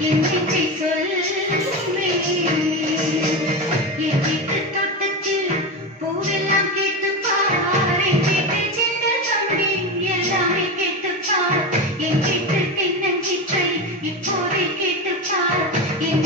என் வீட்டை சொல்லுமே என் வீட்டு தோட்டத்தில் பூவெல்லாம் கேட்டுப்பார் என் வீட்டு சின்ன தம்பி எல்லாமே கேட்டுப்பார் என் வீட்டு தென்னங்கீற்றை இப்போதே கேட்டுப்பார் என்